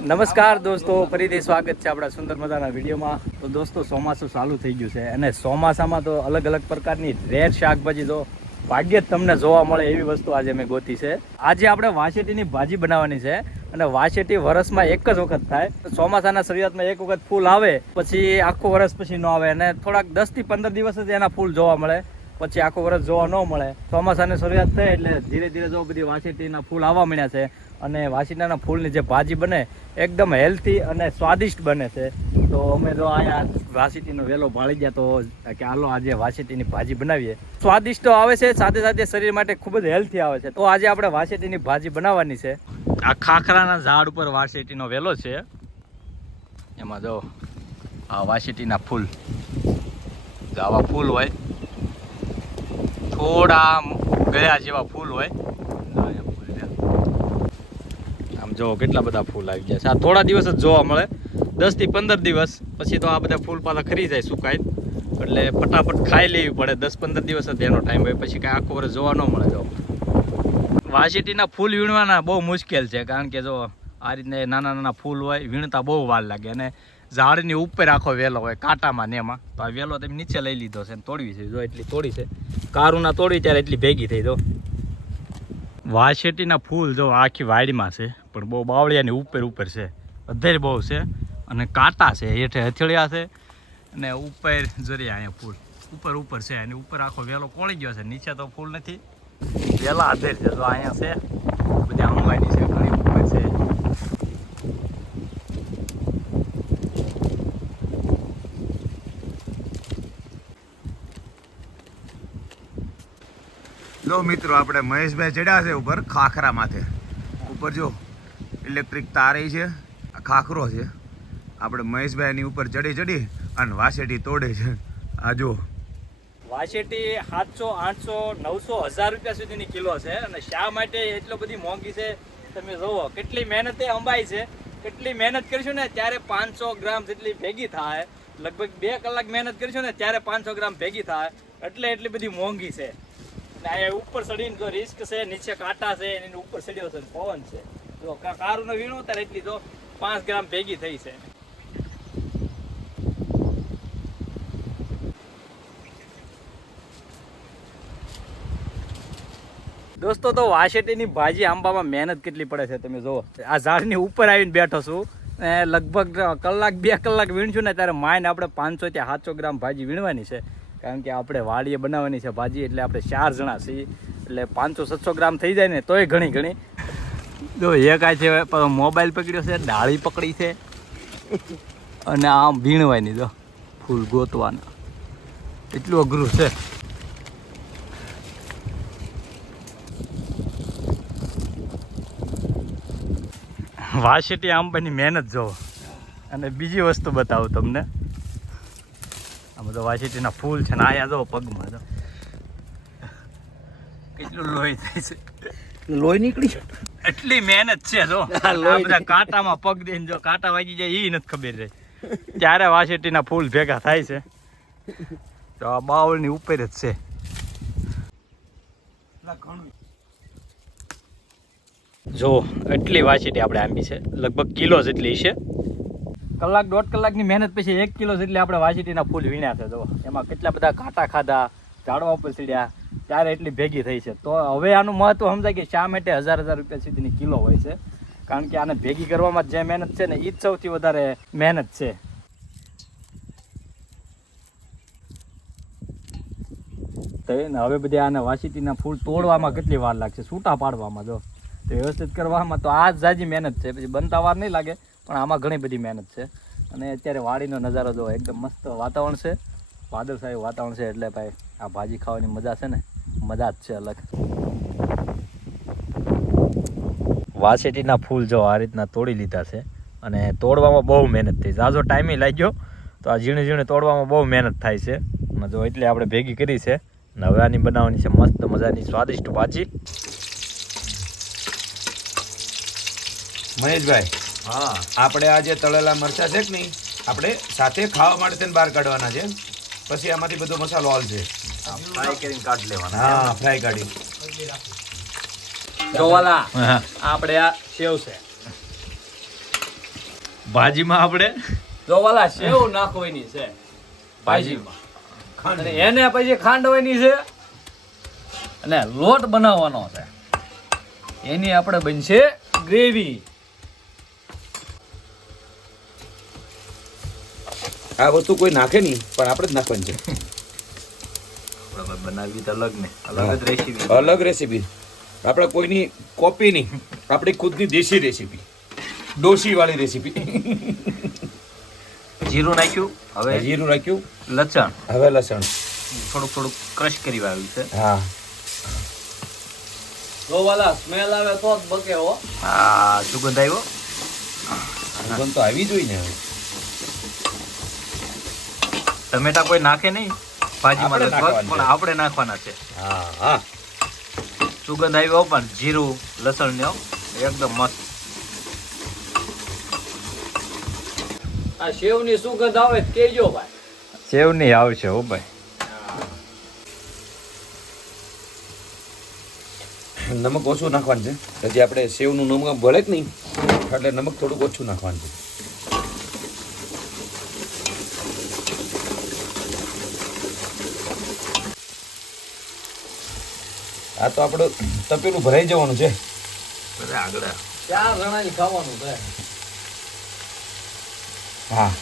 નમસ્કાર દોસ્તો, ફરીથી સ્વાગત છે આપણા સુંદર મજાના વિડીયોમાં. તો દોસ્તો, ચોમાસું ચાલુ થઈ ગયું છે અને ચોમાસામાં તો અલગ અલગ પ્રકારની રેર શાકભાજી તો ભાગ્યે જ તમને જોવા મળે એવી વસ્તુ આજે મેં ગોતી છે. આજે આપણે વાસેટીની ભાજી બનાવવાની છે અને વાસેટી વરસમાં એક જ વખત થાય. ચોમાસાના શરૂઆતમાં એક વખત ફૂલ આવે, પછી આખું વરસ પછી ન આવે અને થોડાક દસથી પંદર દિવસ જ એના ફૂલ જોવા મળે, પછી આખું વરસ જોવા ન મળે. ચોમાસાની શરૂઆત થઈ એટલે ધીરે ધીરે જો બધી વાસેટીના ફૂલ આવવા મળ્યા છે અને વાસીનાના ફૂલની જે ભાજી બને, એકદમ હેલ્થી અને સ્વાદિષ્ટ બને છે. તો અમે જો અહીંયા વાસીટીનો વેલો ભાળી ગયા, તો કે હાલો આજે વાસીટીની ભાજી બનાવીએ. સ્વાદિષ્ટ આવે છે, સાથે સાથે શરીર માટે ખૂબ જ હેલ્થી આવે છે. તો આજે આપણે વાસીટીની ભાજી બનાવવાની છે. આ ખાખરાના ઝાડ ઉપર વાસીટીનો વેલો છે. એમાં જો આ વાસીટીના ફૂલ. આવા ફૂલ હોય, થોડા ગયા જેવા ફૂલ હોય જો અહીંયા ફૂલ છે. આમ જો કેટલા બધા ફૂલ આવી ગયા છે. આ થોડા દિવસ જ જોવા મળે. દસથી પંદર દિવસ. પછી તો આ બધા ફૂલ પાછા ખરી જાય સુકાય. એટલે ફટાફટ ખાઈ લેવી પડે. દસ પંદર દિવસ જ એનો ટાઈમ હોય. પછી કાંઈ આખો વર્ષ જોવા ન મળે જો વાસીટીના ફૂલ વીણવાના બહુ મુશ્કેલ છે. કારણ કે જો આ રીતના નાના નાના ફૂલ હોય, વીણતા બહુ વાર લાગે. અને ઝાડની ઉપર આખો વેલો હોય, કાંટામાં ને એમાં. તો આ વેલો તમે નીચે લઈ લીધો છે તોડવી છે. જો એટલી તોડી છે. કારુના તોડી ત્યારે એટલી ભેગી થઈ જો વાસેટીના ફૂલ જો આખી વાડીમાં છે, પણ બહુ બાવળિયાની ઉપર ઉપર છે. અધેર બહુ છે અને કાંટા છે, હેઠે હથેળિયા છે અને ઉપર જરી અહીંયા ફૂલ. ઉપર ઉપર છે અને ઉપર આખો વેલો કોળી ગયો છે, નીચે તો ફૂલ નથી. વેલા અધેર છે, જો અહીંયા છે બધી અંબાઈની છે ઘણી ઉપર છે લો મિત્રો, આપણે મહેશભાઈ ચડ્યા છે ઉપર, ખાખરા માથે. ઉપર જો ઇલેક્ટ્રિક તારે છે ખાખરો છે. આપણે મહેશભાઈની ઉપર ચડી ચડી અને વાસેટી તોડે છે. આ જો. વાસેટી સાતસો, આઠસો, નવસો હજાર રૂપિયા સુધીની કિલો છે અને શા માટે એટલો બધી મોંઘી છે, તમે જોવો. કેટલી મહેનતે અંબાઈ છે, કેટલી મહેનત કરીશું ને, ત્યારે પાંચસો ગ્રામ જેટલી ભેગી થાય. લગભગ બે કલાક મહેનત કરીશું ને, ત્યારે પાંચસો ગ્રામ ભેગી થાય. એટલે એટલી બધી મોંઘી છે. અહીંયા ઉપર ચડીને જો રિસ્ક છે, નીચે કાંટા છે, એની ઉપર ચડ્યો છે પવન છે. જો કારુનો વીણો ત્યારે એટલી તો પાંચ ગ્રામ ભેગી થઈ છે. દોસ્તો, તો વાસેટીની ભાજી આંબામાં મહેનત કેટલી પડે છે તમે જુઓ. આ ઝાડની ઉપર આવીને બેઠો છું. એ લગભગ કલાક, બે કલાક વીણશું ને ત્યારે માઇન આપણે પાંચસો થી સાતસો ગ્રામ ભાજી વીણવાની છે. કારણ કે આપણે વાડીએ બનાવવાની છે ભાજી, એટલે આપણે ચાર જણા છીએ. એટલે પાંચસો, સાતસો ગ્રામ થઈ જાય ને, તોય ઘણી ઘણી. જો એક આ છે મોબાઈલ પકડ્યો છે, ડાળી પકડી છે. અને આમ વીણવાની, જો. ફૂલ ગોતવાના. એટલું અઘરું છે. વાસેટી આંબાની મહેનત જોવો. અને બીજી વસ્તુ બતાવું તમને. આ બધો વાસેટીના ફૂલ છે ને આયા જો પગમાં જો. કેટલું લોહી થાય છે? લોહી નીકળી એટલી મહેનત છે જો. બધા કાંટામાં પગ દઈને જો કાંટા વાગી જાય એ નથી ખબર રહી. ત્યારે વાસેટીના ફૂલ ભેગા થાય છે? તો આ બાવળની ઉપર જ છે. જો એટલી વાસેટી આપણે આંબી છે. લગભગ કિલો જેટલી છે. કલાક દોઢ કલાકની મહેનત પછી એક કિલો જેટલી આપણે વાસીટીના ફૂલ વીણ્યા છે જો એમાં કેટલા બધા કાંટા ખાધા, ઝાડવા ઉપર સીડ્યા, ત્યારે એટલી ભેગી થઈ છે. તો હવે આનું મહત્વ સમજાય કે શા માટે હજાર હજાર રૂપિયા સુધીની કિલો હોય છે. કારણ કે આને ભેગી કરવામાં જે મહેનત છે ને એ જ સૌથી વધારે મહેનત છે. તો હવે બધી આને વાસીટીના ફૂલ તોડવામાં કેટલી વાર લાગશે? છૂટા પાડવામાં જો તો વ્યવસ્થિત કરવામાં તો આ જ જાજી મહેનત છે. પછી બનતા વાર નહીં લાગે. પણ આમાં ઘણી બધી મહેનત છે. અને અત્યારે વાડીનો નજારો જો એકદમ મસ્ત વાતાવરણ છે. વાદળછાયું વાતાવરણ છે એટલે ભાઈ, આ ભાજી ખાવાની મજા છે ને? મજા જ છે અલગ. વાસેટીના ફૂલ જો આ રીતના તોડી લીધા છે અને તોડવામાં બહુ મહેનત થઈ. ઝાઝો ટાઈમે લાગ્યો, તો આ ઝીણે ઝીણે તોડવામાં બહુ મહેનત થાય છે. અને જો એટલે આપણે ભેગી કરી છે. અને હવે બનાવવાની છે મસ્ત મજાની સ્વાદિષ્ટ ભાજી. મહેશભાઈ હા. આપણે આ જે તળેલા મરચા છે કે નહીં આપણે સાથે ખાવા માટે તેને બહાર કાઢવાના છે. પછી આમાંથી બધો મસાલો આવશે ફ્રાય કરીને કાઢ લેવાના. હા ફ્રાય કાઢી. જોવાલા આપણે આ સેવ છે. ભાજીમાં આપણે? જોવાલા સેવ નાખવાની છે. ભાજીમાં. એને પછી ખાંડવાની છે. અને લોટ બનાવવાનો છે. એની આપણે બનશે ગ્રેવી. આ વસ્તુ કોઈ નાખે નહીં પણ આપણે જ નાખવાની છે. તો અલગ ને અલગ જ રેસીપી અલગ રેસીપી આપણે કોઈની કોપી નહીં આપણી ખુદની દેશી રેસીપી ડોશી વાળી રેસીપી જીરું નાખ્યું હવે જીરું નાખ્યું. લસણ. હવે લસણ. થોડુંક થોડુંક ક્રશ કરી આવ્યું છે. હા. તો વાલા સ્મેલ આવે તો જ બકે હો. આ સુગંધ આવ્યો? સુગંધ તો આવી જોઈએ ને હવે. ટમેટા કોઈ નાખે નહીં ભાજીમાં આપણે લગભગ નાખવાના પણ આપણે નાખવાના છે. હા હા. સુગંધ આવ્યો પણ જીરું લસણ ને એકદમ મસ્ત. આ સેવની સુગંધ આવે કેજો ભાઈ. સેવ નહીં આવશે હો ભાઈ. નમક ઓછું નાખવાનું છે. પછી આપણે સેવનું નમક ભળે જ નહીં એટલે નમક થોડુંક ઓછું નાખવાનું છે. આ તો આપણું તપેલું ભરાઈ જવાનું છે. આગળ ચાર જણાની ખાવાનું છે. હા.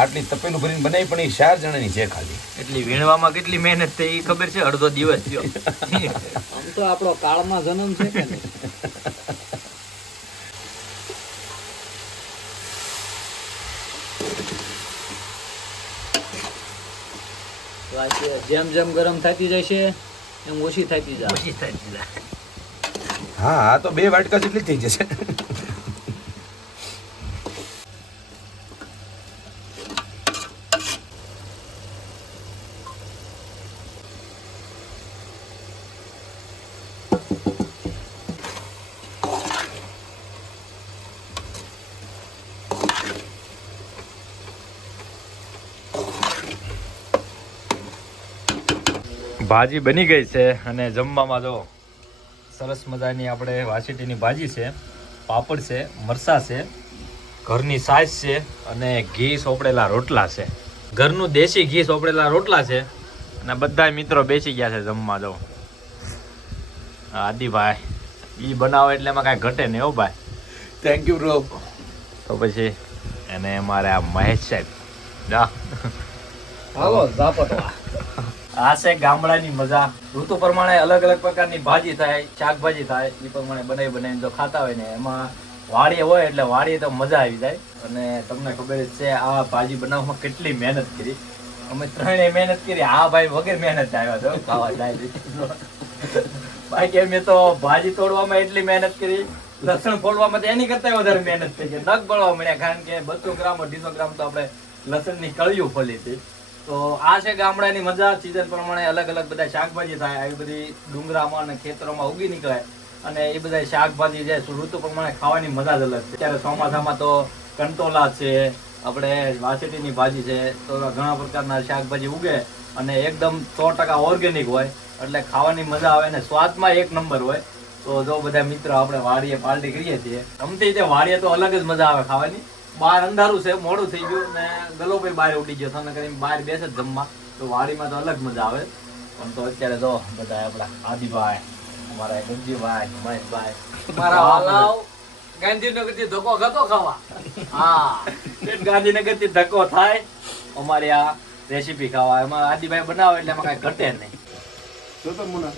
આટલી તપેલું ભરીને બનાવી પણ એ ચાર જણાની છે ખાલી. એટલી વીણવામાં કેટલી મહેનત થઈ એ ખબર છે? અડધો દિવસ થયો. આમ તો આપણો કાળમાં જન્મ છે કે નહીં? તો આ છે, જેમ જેમ ગરમ થતી જશે એમ ઓછી થતી જાય. ઓછી થાય જાય. હા આ તો બે વાટકા જેટલી થઈ જશે. ભાજી બની ગઈ છે અને જમવામાં જો સરસ મજાની આપણે વાસીટીની ભાજી છે પાપડ છે મરસા છે ઘરની સાજ છે અને ઘી સોપડેલા રોટલા છે. ઘરનું દેશી ઘી સોપડેલા રોટલા છે અને બધા મિત્રો બેસી ગયા છે જમવા જો. આદિભાઈ એ બનાવે એટલે એમાં કાંઈ ઘટે નહીં હો ભાઈ. થેન્ક યુ બ્રો તો પછી અને મારે આ મહેશ સાહેબ. જા. હાલો ઝાપટવા આ છે ગામડાની મજા. ઋતુ પ્રમાણે અલગ અલગ પ્રકારની ભાજી થાય, શાકભાજી થાય, એ પ્રમાણે બનાવી બનાવીને જો ખાતા હોય ને, એમાં વાડીએ હોય એટલે વાડીએ તો મજા આવી જાય. અને તમને ખબર છે, આ ભાજી બનાવવામાં કેટલી મહેનત કરી. અમે ત્રણેય મહેનત કરી, આ ભાઈ વગર મહેનત આવ્યા તો ખાવા જાય બાકી અમે તો ભાજી તોડવામાં એટલી મહેનત કરી, લસણ ફોડવામાં તો એની કરતા વધારે મહેનત થઈ ગઈ. નખ બળવા મળ્યા કારણ કે બસો ગ્રામ, અઢીસો ગ્રામ તો આપણે લસણની કળીઓ ફોલી હતી. તો આ છે ગામડાની મજા. સિઝન પ્રમાણે અલગ અલગ બધા શાકભાજી થાય. આવી બધી ડુંગરામાં અને ખેતરોમાં ઉગી નીકળે અને એ બધા શાકભાજી છે, ઋતુ પ્રમાણે ખાવાની મજા જ અલગ છે. ત્યારે ચોમાસામાં તો કંટોલા છે, આપણે વાસેટીની ભાજી છે, તો ઘણા પ્રકારના શાકભાજી ઉગે અને એકદમ સો ટકા ઓર્ગેનિક હોય. એટલે ખાવાની મજા આવે અને સ્વાદમાં એક નંબર હોય. તો જો બધા મિત્રો આપણે વાડીએ પાર્ટી કરીએ છીએ, ગમતી રીતે વાડીએ તો અલગ જ મજા આવે ખાવાની. બહાર અંધારું છે મોડું થઈ ગયું ને ગલોભાઈ બહાર ઉડી ગયો. તને કરીને બહાર બેસે જમવા. તો વાડીમાં તો અલગ મજા આવે. પણ તો અત્યારે જો બધા આપણા આદિભાઈ અમારા ગંજીભાઈ મહેશભાઈ મારા વાલાવ ગાંધીનગરથી ધક્કો ખાતો ખાવા. હા. ગાંધીનગરથી ધક્કો થાય. અમારી આ રેસીપી ખાવા. એમાં આદિભાઈ બનાવે એટલે એમાં કઈ ઘટે નહીં. તો તો મુના.